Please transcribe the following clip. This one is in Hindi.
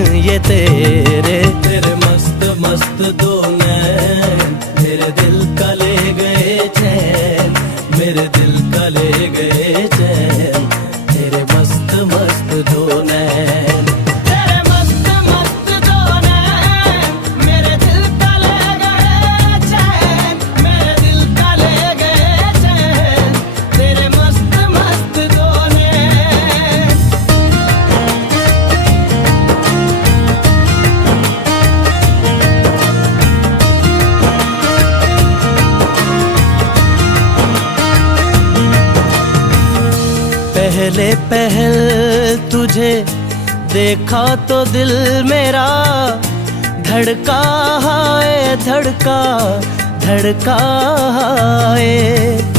ये तेरे तेरे मस्त मस्त दो नैन मेरे दिल का ले गए चैन, मेरे दिल का ले गए चैन, तेरे मस्त मस्त दो नैन। तेरे मस्त मस्त दो नैन मेरे दिल का ले गए चैन, मेरे दिल का ले गए चैन, तेरे मस्त मस्त दो नैन। पहले पहल तुझे देखा तो दिल मेरा धड़का है, धड़का धड़का है।